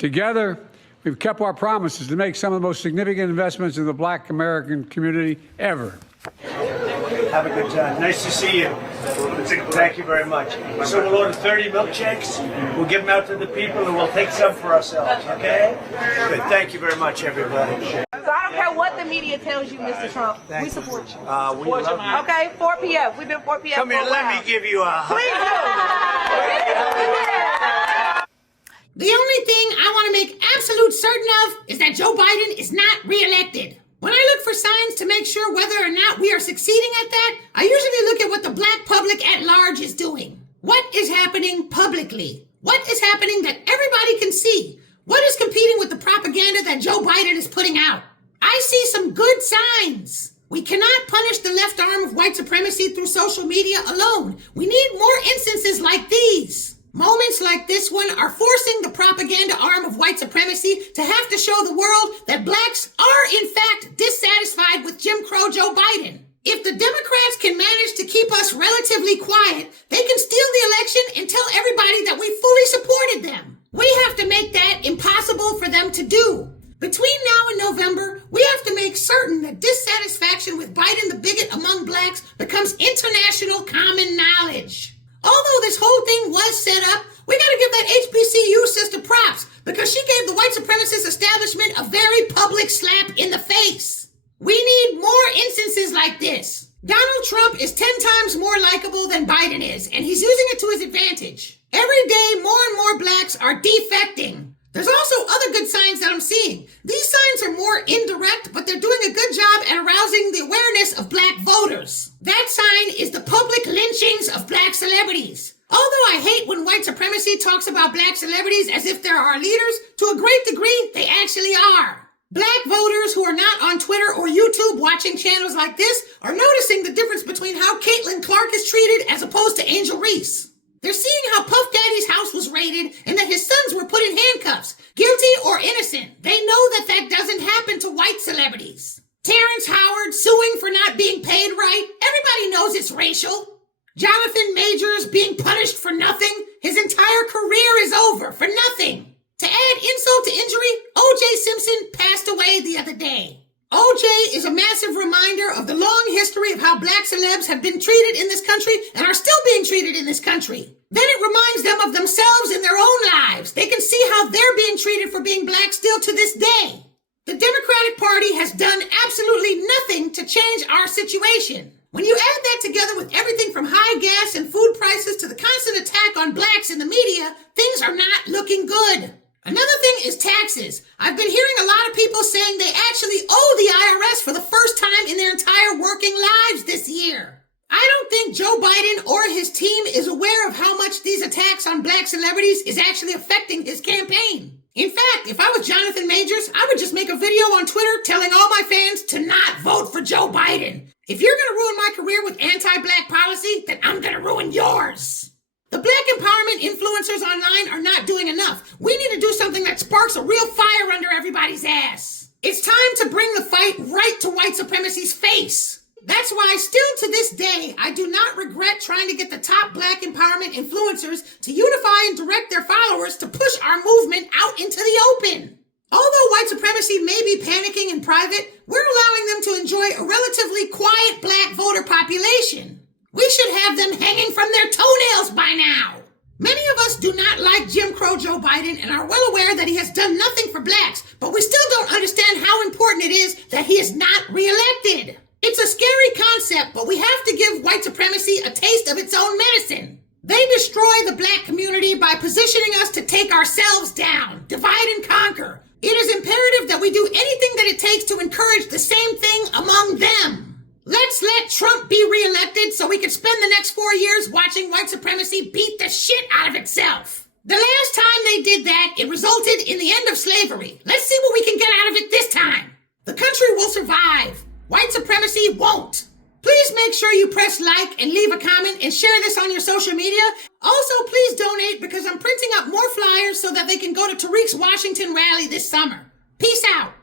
Together, we've kept our promises to make some of the most significant investments in the Black American community ever. Have a good time. Nice to see you. Thank you very much. So we'll order 30 milkshakes. We'll give them out to the people, and we'll take some for ourselves, okay? Good. Thank you very much, everybody. So I don't care what the media tells you, Mr. Trump. Thank we support you. We love you. Okay, 4 p.m. We've been 4 p.m. Come here, let me give you a hug. Please The only thing I want to make absolute certain of is that Joe Biden is not reelected. When I look for signs to make sure whether or not we are succeeding at that, I usually look at what the black public at large is doing. What is happening publicly? What is happening that everybody can see? What is competing with the propaganda that Joe Biden is putting out? I see some good signs. We cannot punish the left arm of white supremacy through social media alone. We need more instances like these. Moments like this one are forcing the propaganda arm of white supremacy to have to show the world that blacks are in fact dissatisfied with Jim Crow Joe Biden. If the Democrats can manage to keep us relatively quiet, they can steal the election and tell everybody that we fully supported them. We have to make that impossible for them to do. Between now and November, we have to make certain that dissatisfaction with Biden the bigot among blacks becomes international common knowledge. Although this whole thing was set up, we gotta give that HBCU sister props because she gave the white supremacist establishment a very public slap in the face. We need more instances like this. Donald Trump is 10 times more likable than Biden is, and he's using it to his advantage. Every day, more and more blacks are defecting. There's also other good signs that I'm seeing. These signs are more indirect, but they're doing a good job at arousing the awareness of black voters. That sign is the public lynchings of black celebrities. Although I hate when white supremacy talks about black celebrities as if they're our leaders, to a great degree, they actually are. Black voters who are not on Twitter or YouTube watching channels like this are noticing the difference between how Caitlin Clark is treated as opposed to Angel Reese. They're seeing how Puff Daddy's house was raided and that his sons were put in handcuffs, guilty or innocent. They know that that doesn't happen to white celebrities. Terrence Howard suing for not being paid right. Everybody knows it's racial. Jonathan Majors being punished for nothing. His entire career is over for nothing. To add insult to injury, O.J. Simpson passed away the other day. O.J. is a massive reminder of the long history of how black celebs have been treated in this country and are still being treated in this country. Then it reminds them of themselves in their own lives. They can see how they're being treated for being black still to this day. The Democratic Party has done absolutely nothing to change our situation. When you add that together with everything from high gas and food prices to the constant attack on blacks in the media, things are not looking good. Another thing is taxes. I've been hearing a lot of people saying they actually owe the IRS for the first time in their entire working lives this year. I don't think Joe Biden or his team is aware of how much these attacks on black celebrities is actually affecting his campaign. In fact, if I was Jonathan Majors, I would just make a video on Twitter telling all my fans to not vote for Joe Biden. If you're going to ruin my career with anti-black policy, then I'm going to ruin yours. The black empowerment influencers online are not doing enough. We need to do something that sparks a real fire under everybody's ass. It's time to bring the fight right to white supremacy's face. That's why still to this day, I do not regret trying to get the top black empowerment influencers to unify and direct their followers to push our movement out into the open. Although white supremacy may be panicking in private, we're allowing them to enjoy a relatively quiet black voter population. We should have them hanging from their toenails by now. Many of us do not like Jim Crow Joe Biden and are well aware that he has done nothing for blacks, but we still don't understand how important it is that he is not reelected. It's a scary concept, but we have to give white supremacy a taste of its own medicine. They destroy the black community by positioning us to take ourselves down, divide and conquer. It is imperative that we do anything that it takes to encourage the same thing among them. Let's let Trump be reelected so we can spend the next 4 years watching white supremacy beat the shit out of itself. The last time they did that, it resulted in the end of slavery. Let's see what we can get out of it this time. The country will survive. White supremacy won't. Please make sure you press like and leave a comment and share this on your social media. Also, please donate because I'm printing up more flyers so that they can go to Tariq's Washington rally this summer. Peace out.